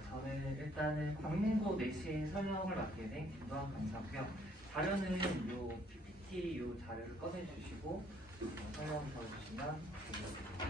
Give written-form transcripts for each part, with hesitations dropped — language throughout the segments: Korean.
저는 일단은 광문고 내신 설명을 맡게 된 김도환 강사고요. 자료는 요 PPT 요 자료를 꺼내주시고 설명 들어주시면 되겠습니다.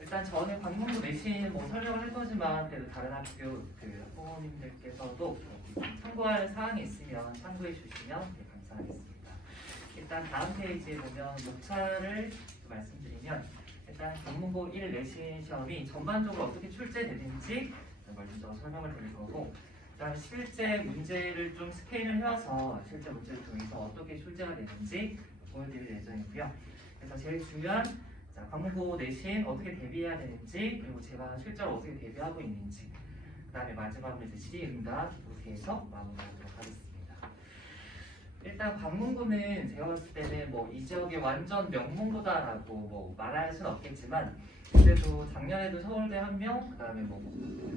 일단 저는 광문고 내신 설명을 할 거지만 그래도 다른 학교 학부모님들께서도 참고할 사항이 있으면 참고해 주시면 감사하겠습니다. 일단 다음 페이지에 보면 목차를 말씀드리면 일단 광문고 1 내신 시험이 전반적으로 어떻게 출제되는지 먼저 설명을 드릴 거고, 그다음 실제 문제를 좀 스캔을 해와서 실제 문제를 통해서 어떻게 출제가 되는지 보여드릴 예정이고요. 그래서 제일 중요한 광문고 내신 어떻게 대비해야 되는지, 그리고 제가 실제로 어떻게 대비하고 있는지, 그다음에 마지막으로 이제 질의응답 이렇게 해서 마무리하도록 하겠습니다. 일단 광문고는 제가 봤을 때는 이 지역의 완전 명문고다라고 말할 수는 없겠지만, 그래도 작년에도 서울대 1명, 그다음에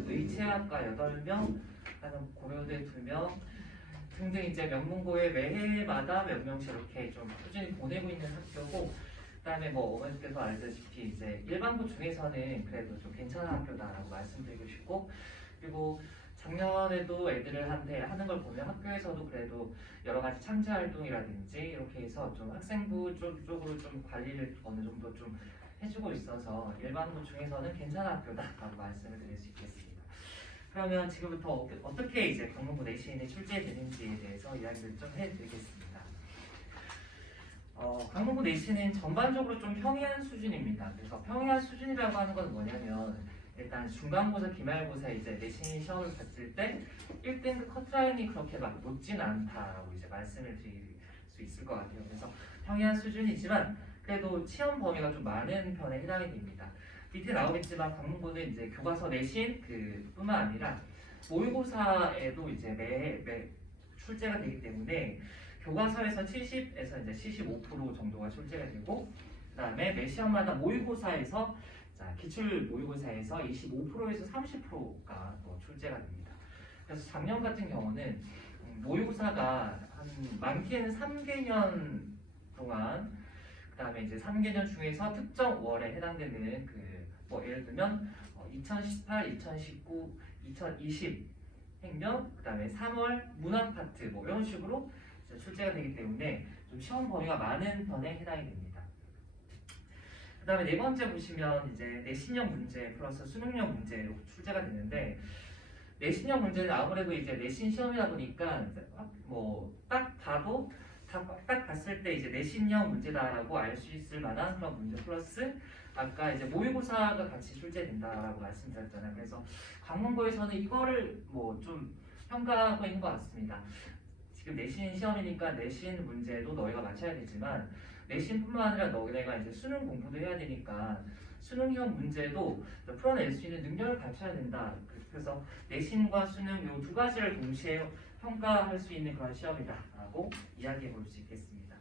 의체학과 8명, 그다음에 고려대 2명 등등 이제 명문고에 매해마다 몇 명씩 이렇게 좀 꾸준히 보내고 있는 학교고, 그다음에 어머니께서 알다시피 이제 일반고 중에서는 그래도 좀 괜찮은 학교다라고 말씀드리고 싶고, 그리고 작년에도 애들을 하는 걸 보면 학교에서도 그래도 여러 가지 창제 활동이라든지 이렇게 해서 좀 학생부 쪽으로 좀 관리를 어느 정도 좀 해주고 있어서 일반고 중에서는 괜찮은 학교다라고 말씀을 드릴 수 있겠습니다. 그러면 지금부터 어떻게 이제 광문고 내신이 출제되는지에 대해서 이야기를 좀 해드리겠습니다. 광문고 내신은 전반적으로 좀 평이한 수준입니다. 그래서 평이한 수준이라고 하는 건 뭐냐면, 일단 중간고사, 기말고사 이제 내신 시험을 봤을 때 1등급 커트라인이 그렇게 막 높지는 않다라고 이제 말씀을 드릴 수 있을 것 같아요. 그래서 평이한 수준이지만 그래도 시험 범위가 좀 많은 편에 해당이 됩니다. 밑에 나오겠지만 광문고는 이제 교과서 내신 뿐만 아니라 모의고사에도 이제 매 출제가 되기 때문에 교과서에서 70에서 이제 75% 정도가 출제가 되고, 그다음에 매 시험마다 모의고사에서 기출 모의고사에서 25%에서 30%가 출제가 됩니다. 그래서 작년 같은 경우는 모의고사가 한 많게는 3개년 동안, 그다음에 이제 3개년 중에서 특정 월에 해당되는 예를 들면 2018, 2019, 2020 행정, 그다음에 3월 문학 파트 이런 식으로 출제가 되기 때문에 좀 시험 범위가 많은 편에 해당이 됩니다. 그다음에 네 번째 보시면 이제 내신형 문제 플러스 수능형 문제로 출제가 되는데, 내신형 문제는 아무래도 이제 내신 시험이다 보니까 딱 봐도 딱 봤을 때 이제 내신형 문제다라고 알 수 있을 만한 그런 문제 플러스 아까 이제 모의고사가 같이 출제된다라고 말씀드렸잖아요. 그래서 광문고에서는 이거를 좀 평가하고 있는 것 같습니다. 지금 내신 시험이니까 내신 문제도 너희가 맞춰야 되지만 내신뿐만 아니라 너희가 이제 수능 공부도 해야 되니까 수능형 문제도 풀어낼 수 있는 능력을 갖춰야 된다. 그래서 내신과 수능 이 두 가지를 동시에 평가할 수 있는 그런 시험이다라고 이야기해 볼 수 있겠습니다.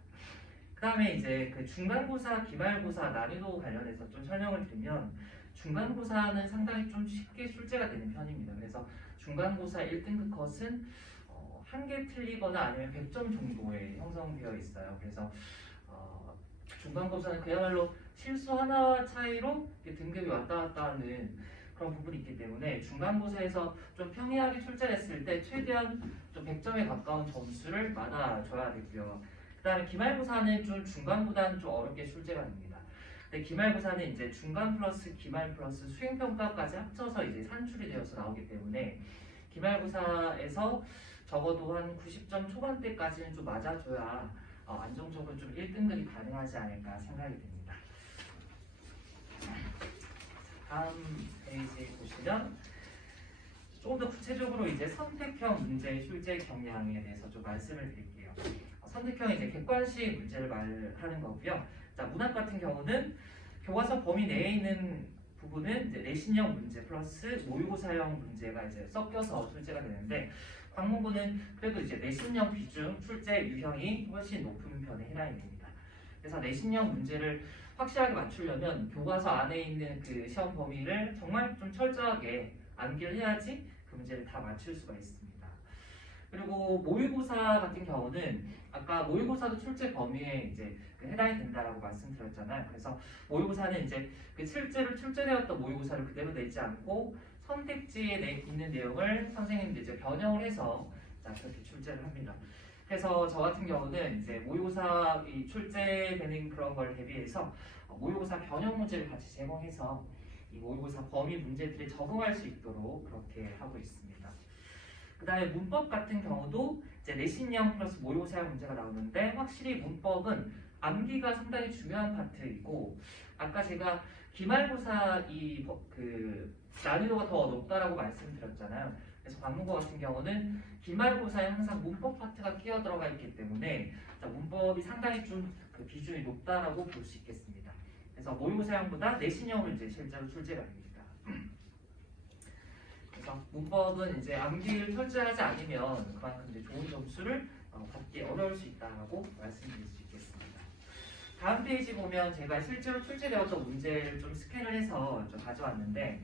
그 다음에 이제 중간고사, 기말고사 난이도 관련해서 좀 설명을 드리면, 중간고사는 상당히 좀 쉽게 출제가 되는 편입니다. 그래서 중간고사 1등급 컷은 한 개 틀리거나 아니면 100점 정도에 형성되어 있어요. 그래서 중간고사는 그야말로 실수 하나 차이로 등급이 왔다 갔다 하는 그런 부분이 있기 때문에 중간고사에서 좀 평이하게 출제했을 때 최대한 좀 100점에 가까운 점수를 받아줘야 되고요. 그 다음에 기말고사는 좀 중간보다는 좀 어렵게 출제가 됩니다. 근데 기말고사는 이제 중간 플러스 기말 플러스 수행평가까지 합쳐서 이제 산출이 되어서 나오기 때문에 기말고사에서 적어도 한 90점 초반대까지는 좀 맞아줘야 안정적으로 좀 1등급이 가능하지 않을까 생각이 듭니다. 다음 페이지 보시면 조금 더 구체적으로 이제 선택형 문제 출제 경향에 대해서 좀 말씀을 드릴게요. 선택형이 이제 객관식 문제를 말하는 거고요. 문학 같은 경우는 교과서 범위 내에 있는 부분은 이제 내신형 문제 플러스 모의고사형 문제가 이제 섞여서 출제가 되는데, 광문고는 그래도 이제 내신형 비중 출제 유형이 훨씬 높은 편에 해당이 됩니다. 그래서 내신형 문제를 확실하게 맞추려면 교과서 안에 있는 시험 범위를 정말 좀 철저하게 암기를 해야지 그 문제를 다 맞출 수가 있습니다. 그리고 모의고사 같은 경우는 아까 모의고사도 출제 범위에 이제 해당이 된다라고 말씀드렸잖아요. 그래서 모의고사는 이제 실제로 출제되었던 모의고사를 그대로 내지 않고 선택지에 있는 내용을 선생님들이 이제 변형을 해서 자, 그렇게 출제를 합니다. 그래서 저 같은 경우는 이제 모의고사 이 출제되는 그런 걸 대비해서 모의고사 변형 문제를 같이 제공해서 이 모의고사 범위 문제들에 적응할 수 있도록 그렇게 하고 있습니다. 그 다음에 문법 같은 경우도 이제 내신형 플러스 모의고사형 문제가 나오는데 확실히 문법은 암기가 상당히 중요한 파트이고 아까 제가 기말고사 그 난이도가 더 높다라고 말씀드렸잖아요. 그래서 관문고 같은 경우는 기말고사에 항상 문법 파트가 끼어 들어가 있기 때문에 문법이 상당히 좀 그 비중이 높다라고 볼 수 있겠습니다. 그래서 모의고사형보다 내신형을 이제 실제로 출제가 됩니다. 그래서 문법은 이제 암기를 철저하지 않으면 그만큼 이제 좋은 점수를 받기 어려울 수 있다고 말씀드릴 수 있겠습니다. 다음 페이지 보면 제가 실제로 출제되었던 문제를 좀 스캔을 해서 좀 가져왔는데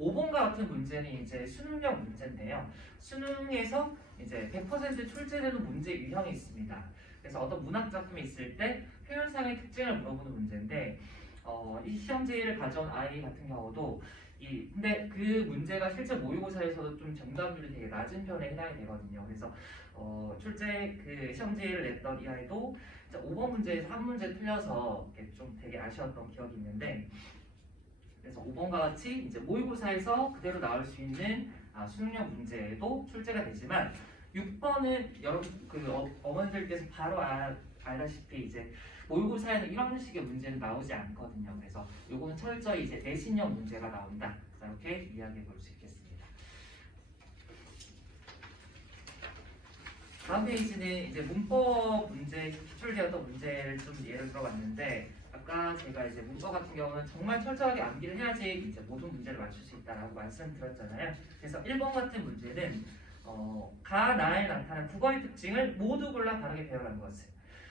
5번과 같은 문제는 이제 수능형 문제인데요. 수능에서 이제 100% 출제되는 문제 유형이 있습니다. 그래서 어떤 문학 작품이 있을 때 표현상의 특징을 물어보는 문제인데 이 시험지를 가져온 아이 같은 경우도 근데 그 문제가 실제 모의고사에서도 좀 정답률이 되게 낮은 편에 해당이 되거든요. 그래서 출제 그 시험지를 냈던 이 아이도 5번 문제에서 한 문제 틀려서 좀 되게 아쉬웠던 기억이 있는데 그래서 5번과 같이 이제 모의고사에서 그대로 나올 수 있는 수능형 문제도 출제가 되지만 6번은 여러분 어머니들께서 바로 알다시피 이제 모의고사에는 이런 식의 문제는 나오지 않거든요. 그래서 요거는 철저히 이제 내신형 문제가 나온다. 이렇게 이야기해 볼 수 있겠습니다. 다음 페이지는 이제 문법 문제 기출되었던 문제를 좀 예를 들어봤는데 아까 제가 이제 문법 같은 경우는 정말 철저하게 암기를 해야지 이제 모든 문제를 맞출 수 있다라고 말씀드렸잖아요. 그래서 1번 같은 문제는 가, 나에 나타난 국어의 특징을 모두 골라 바르게 배워라는 것을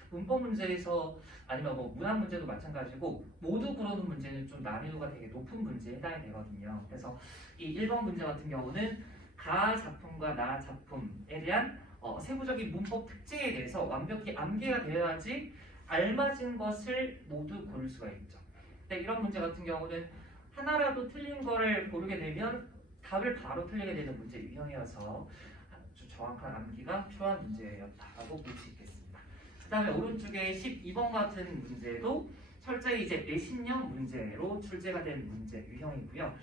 문법 문제에서 아니면 뭐 문학 문제도 마찬가지고 모두 그러는 문제는 좀 난이도가 되게 높은 문제에 해당이 되거든요. 그래서 이 1번 문제 같은 경우는 가 작품과 나 작품에 대한 세부적인 문법 특징에 대해서 완벽히 암기가 되어야지 알맞은 것을 모두 고를 수가 있죠. 근데 이런 문제 같은 경우는 하나라도 틀린 거를 고르게 되면 답을 바로 틀리게 되는 문제 유형이어서 아주 정확한 암기가 필요한 문제였다고 볼 수 있겠습니다. 그 다음에 오른쪽에 12번 같은 문제도 철저히 이제 내신형 문제로 출제가 된 문제 유형이고요.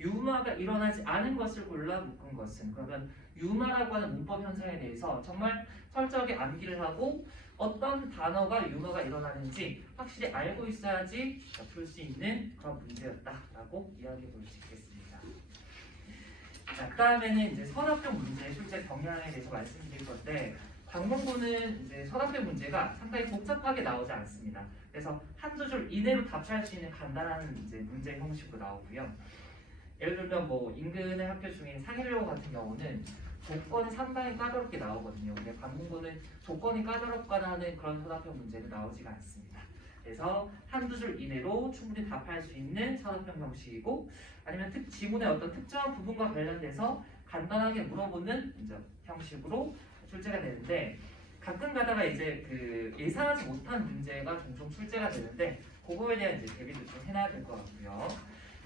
유마가 일어나지 않은 것을 골라 묶은 것은 그러면 유마라고 하는 문법 현상에 대해서 정말 철저하게 암기를 하고 어떤 단어가 유머가 일어나는지 확실히 알고 있어야지 풀 수 있는 그런 문제였다라고 이야기해 볼 수 있겠습니다. 자, 그 다음에는 이제 서답형 문제 출제 경향에 대해서 말씀드릴 건데 관문고는 이제 서답형 문제가 상당히 복잡하게 나오지 않습니다. 그래서 한두 줄 이내로 답할 수 있는 간단한 이제 문제 형식으로 나오고요. 예를 들면 뭐 인근의 학교 중에 상일여고 같은 경우는 조건이 상당히 까다롭게 나오거든요. 근데 관문고는 조건이 까다롭거나 하는 그런 서답형 문제는 나오지가 않습니다. 그래서 한두 줄 이내로 충분히 답할 수 있는 서답형 형식이고 아니면 지문의 어떤 특정한 부분과 관련돼서 간단하게 물어보는 이제 형식으로 출제가 되는데 가끔 가다가 이제 그 예상하지 못한 문제가 종종 출제가 되는데 그거에 대한 이제 대비도 좀 해놔야 될 것 같고요.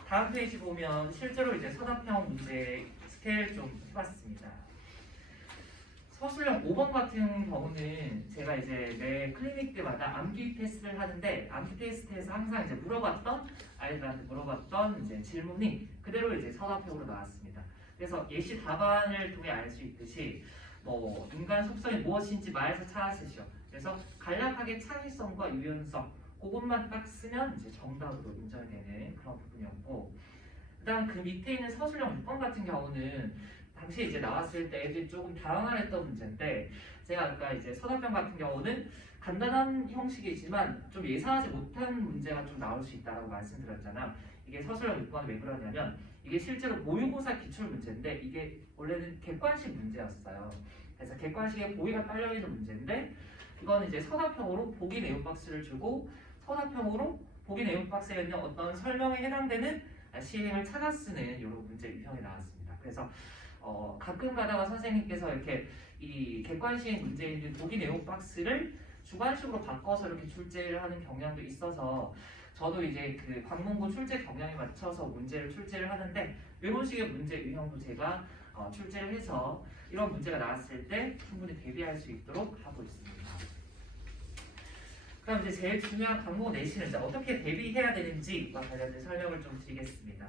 다음 페이지 보면 실제로 이제 서답형 문제 스케일 좀 해봤습니다. 서술형 5번 같은 경우는 제가 이제 매 클리닉 때마다 암기 테스트를 하는데 암기 테스트에서 항상 이제 아이들한테 물어봤던 이제 질문이 그대로 이제 서답형으로 나왔습니다. 그래서 예시 답안을 통해 알 수 있듯이 뭐 인간 속성이 무엇인지 말해서 찾으시오. 그래서 간략하게 창의성과 유연성 그것만 딱 쓰면 이제 정답으로 인정이 되는 그런 부분이었고 그다음 그 밑에 있는 서술형 6번 같은 경우는 당시 이제 나왔을 때 애들이 조금 당황했던 문제인데 제가 아까 이제 서답형 같은 경우는 간단한 형식이지만 좀 예상하지 못한 문제가 좀 나올 수 있다고 말씀드렸잖아요. 이게 서술형 6번은 왜 그러냐면 이게 실제로 모의고사 기출 문제인데 이게 원래는 객관식 문제였어요. 그래서 객관식에 보기가 딸려 있는 문제인데 이거는 이제 서답형으로 보기 내용 박스를 주고 서답형으로 보기 내용 박스에 있는 어떤 설명에 해당되는 시행을 찾아 쓰는 이런 문제 유형이 나왔습니다. 그래서 가끔 가다가 선생님께서 이렇게 이 객관식 문제에 있는 보기 내용 박스를 주관식으로 바꿔서 이렇게 출제를 하는 경향도 있어서 저도 이제 그 관문고 출제 경향에 맞춰서 문제를 출제를 하는데 이런 식의 문제 유형도 제가 출제를 해서 이런 문제가 나왔을 때 충분히 대비할 수 있도록 하고 있습니다. 그럼 이제 제일 중요한 관문고 내신을 이제 어떻게 대비해야 되는지와 관련된 설명을 좀 드리겠습니다.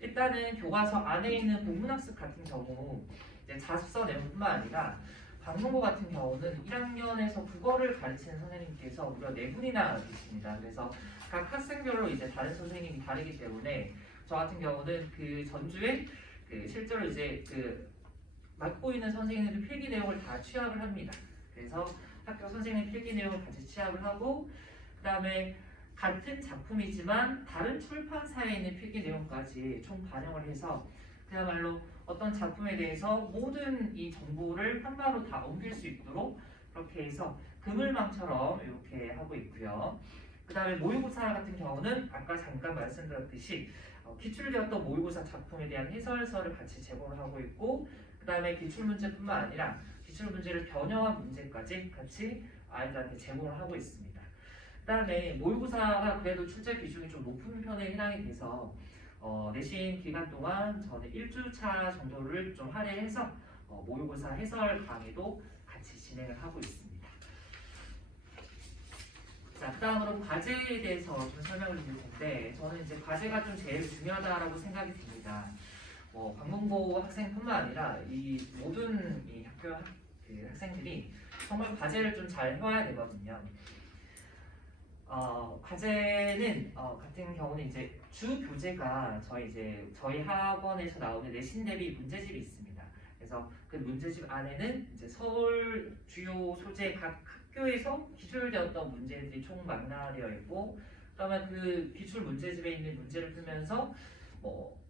일단은 교과서 안에 있는 본문학습 같은 경우 이제 자습서 내용뿐만 아니라 관문고 같은 경우는 1학년에서 국어를 가르치는 선생님께서 무려 4분이나 계십니다. 그래서 각 학생별로 이제 다른 선생님이 다르기 때문에 저 같은 경우는 그 전주에 그 실제로 이제 그 맡고 있는 선생님들 필기 내용을 다 취합을 합니다. 그래서 학교 선생님 필기 내용을 같이 취합을 하고 그 다음에 같은 작품이지만 다른 출판사에 있는 필기 내용까지 총 반영을 해서 그야말로 어떤 작품에 대해서 모든 이 정보를 한 바로 다 옮길 수 있도록 그렇게 해서 그물망처럼 이렇게 하고 있고요. 그 다음에 모의고사 같은 경우는 아까 잠깐 말씀드렸듯이 기출되었던 모의고사 작품에 대한 해설서를 같이 제공을 하고 있고 그 다음에 기출문제뿐만 아니라 기출문제를 변형한 문제까지 같이 아이들한테 제공을 하고 있습니다. 그 다음에 모의고사가 그래도 출제 비중이 좀 높은 편에 해당이 돼서 내신 기간 동안 저는 1주차 정도를 좀 할애해서 모의고사 해설 강의도 같이 진행을 하고 있습니다. 자, 그 다음으로 과제에 대해서 좀 설명을 드릴 텐데 저는 이제 과제가 좀 제일 중요하다라고 생각이 듭니다. 관문고 학생뿐만 아니라 이 모든 이 그 학생들이 정말 과제를 좀 잘 해와야 되거든요. 과제는 같은 경우는 이제 주 교재가 저희 학원에서 나오는 내신 대비 문제집이 있습니다. 그래서 그 문제집 안에는 이제 서울 주요 소재 각 학교에서 기출되었던 문제들이 총 망라되어 있고, 그다음에 그 기출 문제집에 있는 문제를 풀면서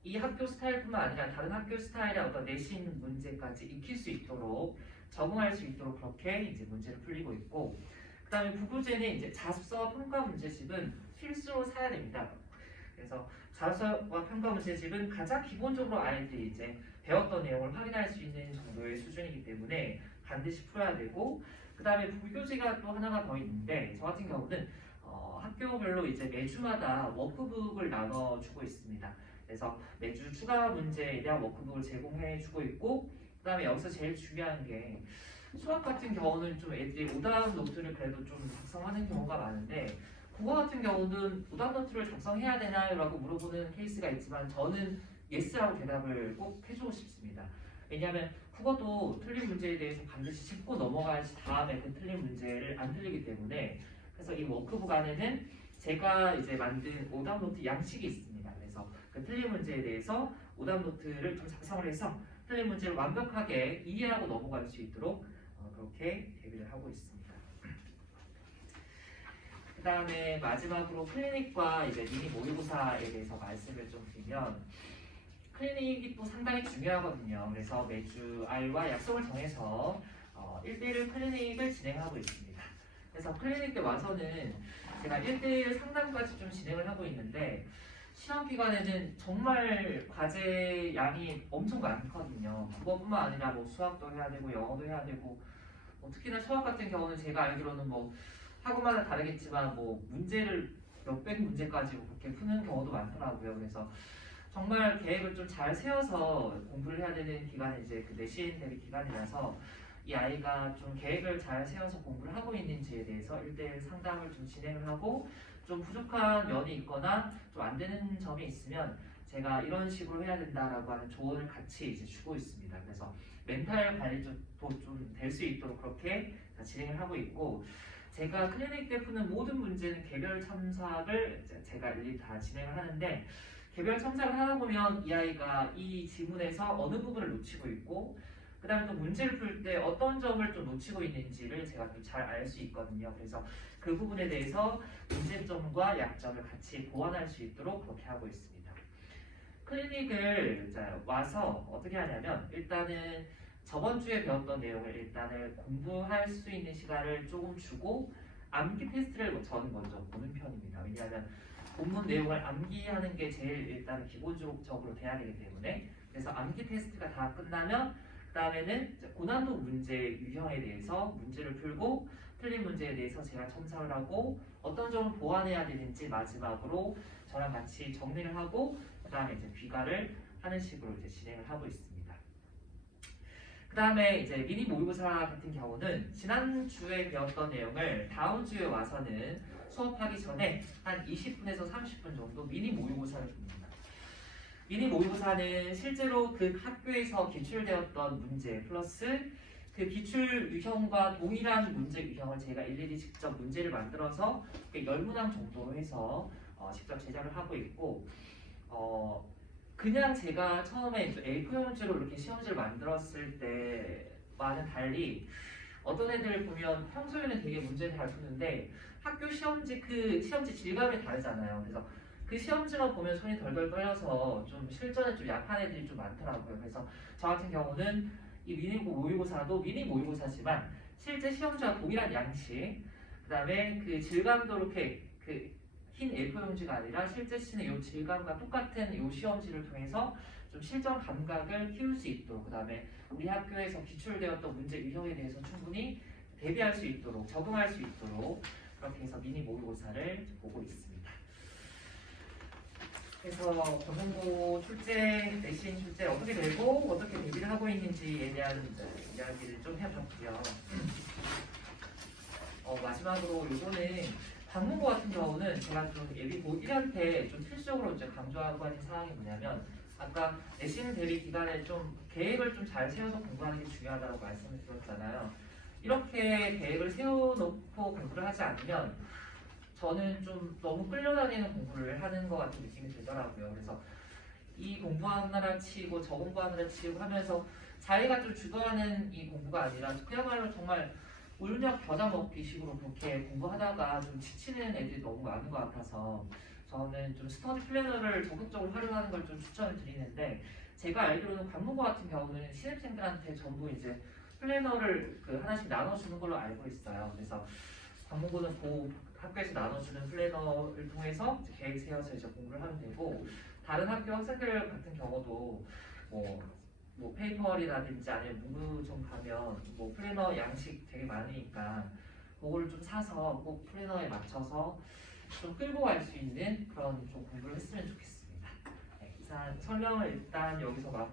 이 학교 스타일뿐만 아니라 다른 학교 스타일의 어떤 내신 문제까지 익힐 수 있도록 적응할 수 있도록 그렇게 이제 문제를 풀리고 있고. 그다음에 부교재는 이제 자습서와 평가 문제집은 필수로 사야 됩니다. 그래서 자습서와 평가 문제집은 가장 기본적으로 아이들이 이제 배웠던 내용을 확인할 수 있는 정도의 수준이기 때문에 반드시 풀어야 되고, 그다음에 부교재가 또 하나가 더 있는데 저 같은 경우는 학교별로 이제 매주마다 워크북을 나눠주고 있습니다. 그래서 매주 추가 문제에 대한 워크북을 제공해주고 있고, 그다음에 여기서 제일 중요한 게 수학 같은 경우는 좀 애들이 오답 노트를 그래도 좀 작성하는 경우가 많은데 국어 같은 경우는 오답 노트를 작성해야 되나요? 라고 물어보는 케이스가 있지만 저는 예스라고 대답을 꼭 해주고 싶습니다. 왜냐하면 국어도 틀린 문제에 대해서 반드시 짚고 넘어가야지 다음에 그 틀린 문제를 안 틀리기 때문에, 그래서 이 워크북 안에는 제가 이제 만든 오답 노트 양식이 있습니다. 그래서 그 틀린 문제에 대해서 오답 노트를 좀 작성을 해서 틀린 문제를 완벽하게 이해하고 넘어갈 수 있도록 그렇게 대비를 하고 있습니다. 그 다음에 마지막으로 클리닉과 이제 미니 모의고사에 대해서 말씀을 좀 드리면, 클리닉이 또 상당히 중요하거든요. 그래서 매주 아이와 약속을 정해서 1대1 클리닉을 진행하고 있습니다. 그래서 클리닉 때 와서는 제가 1대1 상담까지 좀 진행을 하고 있는데 시험 기간에는 정말 과제 양이 엄청 많거든요. 국어뿐만 아니라 수학도 해야 되고 영어도 해야 되고, 특히나 수학 같은 경우는 제가 알기로는 학원마다 다르겠지만 문제를 몇백 문제까지 그렇게 푸는 경우도 많더라고요. 그래서 정말 계획을 좀 잘 세워서 공부를 해야 되는 기간이 이제 그 내신 대비 기간이라서 이 아이가 좀 계획을 잘 세워서 공부를 하고 있는지에 대해서 1대1 상담을 좀 진행을 하고, 좀 부족한 면이 있거나 좀 안 되는 점이 있으면 제가 이런 식으로 해야 된다라고 하는 조언을 같이 이제 주고 있습니다. 그래서 멘탈 관리도 좀 될 수 있도록 그렇게 진행을 하고 있고, 제가 클리닉 때 푸는 모든 문제는 개별 첨삭을 제가 일일이 다 진행을 하는데, 개별 첨삭을 하다 보면 이 아이가 이 지문에서 어느 부분을 놓치고 있고, 그 다음에 또 문제를 풀 때 어떤 점을 좀 놓치고 있는지를 제가 좀 잘 알 수 있거든요. 그래서 그 부분에 대해서 문제점과 약점을 같이 보완할 수 있도록 그렇게 하고 있습니다. 클리닉을 와서 어떻게 하냐면, 일단은 저번 주에 배웠던 내용을 일단은 공부할 수 있는 시간을 조금 주고 암기 테스트를 저는 먼저 보는 편입니다. 왜냐하면 본문 내용을 암기하는 게 제일 일단 기본적으로 돼야 되기 때문에, 그래서 암기 테스트가 다 끝나면 그 다음에는 고난도 문제 유형에 대해서 문제를 풀고 틀린 문제에 대해서 제가 첨삭을 하고 어떤 점을 보완해야 되는지 마지막으로 저랑 같이 정리를 하고 그 다음에 이제 귀가를 하는 식으로 이제 진행을 하고 있습니다. 그 다음에 이제 미니 모의고사 같은 경우는 지난주에 배웠던 내용을 다음 주에 와서는 수업하기 전에 한 20분에서 30분 정도 미니 모의고사를 줍니다. 미니 모의고사는 실제로 그 학교에서 기출되었던 문제 플러스 그 기출 유형과 동일한 문제 유형을 제가 일일이 직접 문제를 만들어서 10문항 정도로 해서 직접 제작을 하고 있고 그냥 제가 처음에 A4 용지로 이렇게 시험지를 만들었을 때와는 달리 어떤 애들 보면 평소에는 되게 문제를 잘 푸는데 학교 시험지 그 시험지 질감이 다르잖아요. 그래서 그 시험지만 보면 손이 덜덜 떨려서 좀 실전에 좀 약한 애들이 좀 많더라고요. 그래서 저 같은 경우는 이 미니 모의고사도 미니 모의고사지만 실제 시험지와 동일한 양식, 그 다음에 그 질감도 이렇게 그 흰 A4 용지가 아니라 실제 치는 이 질감과 똑같은 이 시험지를 통해서 좀 실전 감각을 키울 수 있도록, 그 다음에 우리 학교에서 기출되었던 문제 유형에 대해서 충분히 대비할 수 있도록, 적응할 수 있도록 그렇게 해서 미니 모의고사를 보고 있습니다. 그래서 고등부 출제, 내신 출제 어떻게 되고 어떻게 대비를 하고 있는지에 대한 이야기를 좀 해봤고요. 마지막으로 요거는 방문고 같은 경우는 제가 좀 예비고 1년 때 좀 필수적으로 이제 강조하고 하는 사항이 뭐냐면 아까 내신 대비 기간에 좀 계획을 좀 잘 세워서 공부하는 게 중요하다고 말씀을 드렸잖아요. 이렇게 계획을 세워놓고 공부를 하지 않으면 저는 좀 너무 끌려다니는 공부를 하는 것 같은 느낌이 들더라고요. 그래서 이 공부하느라 치고 저 공부하느라 치고 하면서 자기가 좀 주도하는 이 공부가 아니라 그야말로 정말 울며 겨자 먹기 식으로 그렇게 공부하다가 좀 지치는 애들이 너무 많은 것 같아서 저는 좀 스터디 플래너를 적극적으로 활용하는 걸 좀 추천을 드리는데 제가 알기로는 관문고 같은 경우는 신입생들한테 전부 이제 플래너를 그 하나씩 나눠주는 걸로 알고 있어요. 그래서 관문고는 그 학교에서 나눠주는 플래너를 통해서 이제 계획 세워서 이제 공부를 하면 되고 다른 학교 학생들 같은 경우도 뭐 페이퍼리라든지 아니면 문구점 가면 뭐 플래너 양식 되게 많으니까 그거를 좀 사서 꼭 플래너에 맞춰서 좀 끌고 갈 수 있는 그런 좀 공부를 했으면 좋겠습니다. 네, 이상 설명을 일단 여기서 마무리.